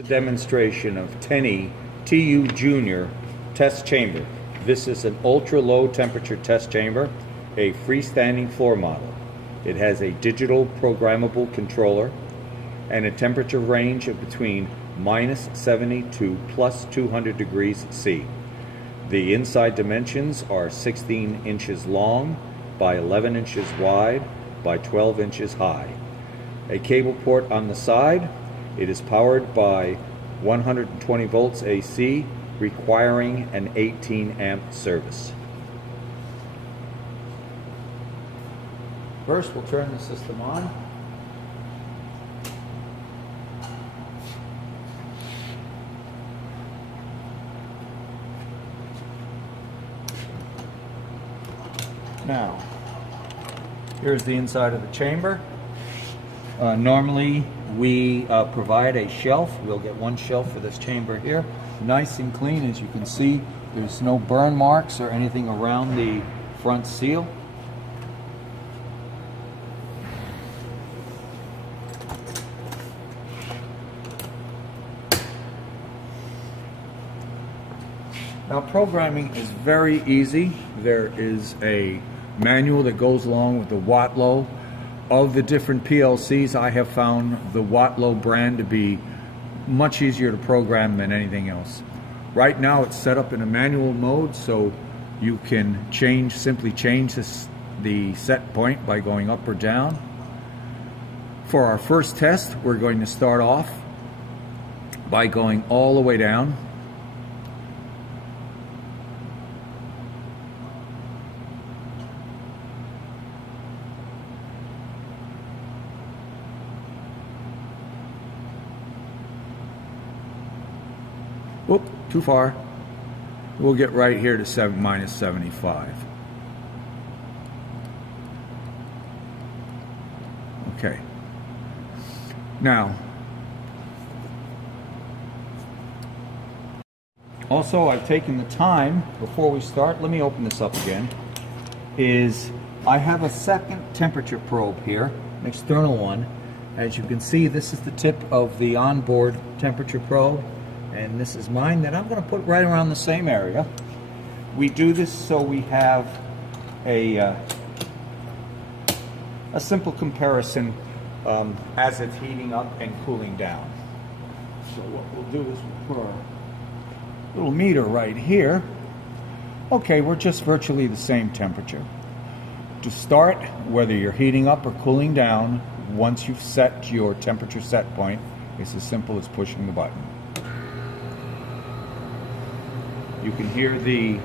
A demonstration of Tenney TUJR test chamber. This is an ultra low temperature test chamber, a freestanding floor model. It has a digital programmable controller and a temperature range of between -70 to +200 degrees C. The inside dimensions are 16 inches long by 11 inches wide by 12 inches high. A cable port on the side. It is powered by 120 volts AC, requiring an 18 amp service. First, we'll turn the system on. Now, here's the inside of the chamber. Normally, we provide a shelf. We'll get one shelf for this chamber here. Nice and clean, as you can see. There's no burn marks or anything around the front seal. Now, programming is very easy. There is a manual that goes along with the Watlow. Of the different PLCs, I have found the Watlow brand to be much easier to program than anything else. Right now it's set up in a manual mode, so you can simply change the set point by going up or down. For our first test, we're going to start off by going all the way down. Whoop, too far. We'll get right here to -75. Okay. Now, also I've taken the time, before we start, let me open this up again, I have a second temperature probe here, an external one. As you can see, this is the tip of the onboard temperature probe. And this is mine that I'm going to put right around the same area. We do this so we have a simple comparison as it's heating up and cooling down. So what we'll do is we'll put our little meter right here. Okay, we're just virtually the same temperature. To start, whether you're heating up or cooling down, once you've set your temperature set point, it's as simple as pushing the button. You can hear the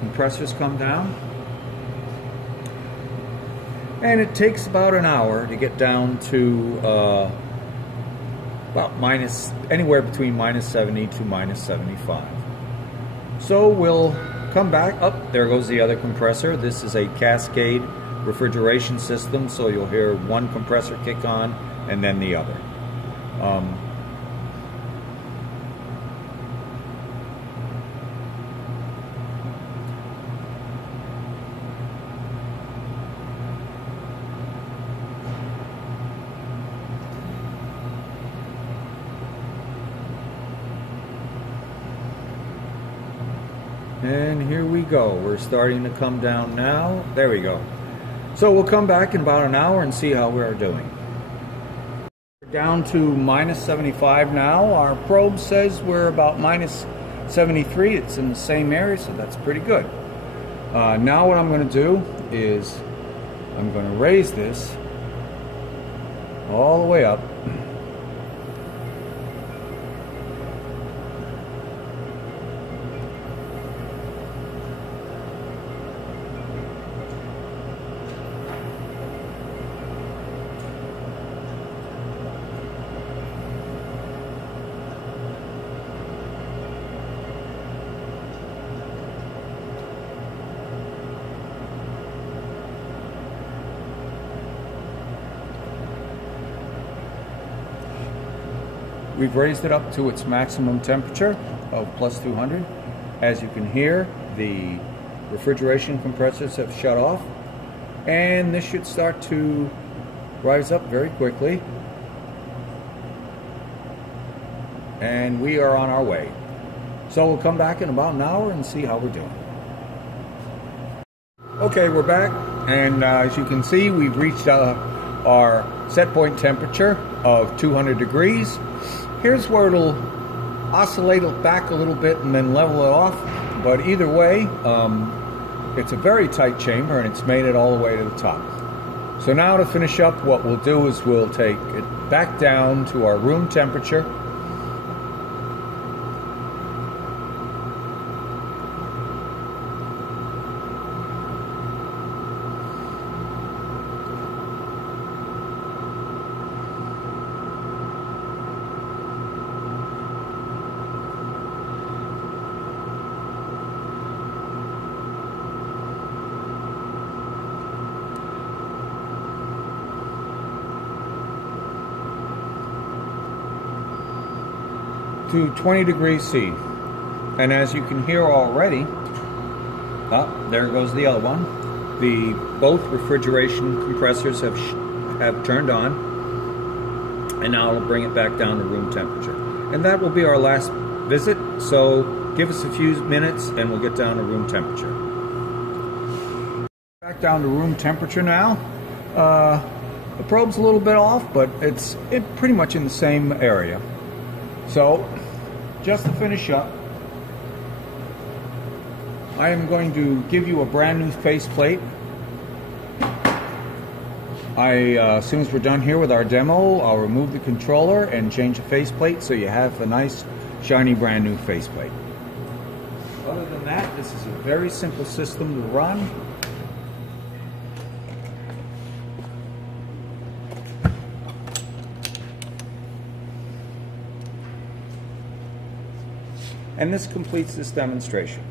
compressors come down. And it takes about an hour to get down to anywhere between -70 to -75. So we'll come back. Oh, there goes the other compressor. This is a cascade refrigeration system, so you'll hear one compressor kick on and then the other. And here we go. We're starting to come down now. There we go. So we'll come back in about an hour and see how we are doing. We're down to -75 now. Our probe says we're about -73. It's in the same area, so that's pretty good. Now what I'm going to do is I'm going to raise this all the way up. We've raised it up to its maximum temperature of +200. As you can hear, the refrigeration compressors have shut off, and this should start to rise up very quickly. and we are on our way. So we'll come back in about an hour and see how we're doing. Okay, we're back, and as you can see, we've reached our set point temperature of 200 degrees. Here's where it'll oscillate back a little bit and then level it off, but either way, it's a very tight chamber and it's made it all the way to the top. So now to finish up, what we'll do is we'll take it back down to our room temperature. To 20 degrees C. And as you can hear already, there goes the other one. Both refrigeration compressors have turned on, and now it'll bring it back down to room temperature. And that will be our last visit, so give us a few minutes and we'll get down to room temperature. Back down to room temperature now. The probe's a little bit off, but it's pretty much in the same area. So, just to finish up, I am going to give you a brand new faceplate. As soon as we're done here with our demo, I'll remove the controller and change the faceplate so you have a nice, shiny, brand new faceplate. Other than that, this is a very simple system to run. And this completes this demonstration.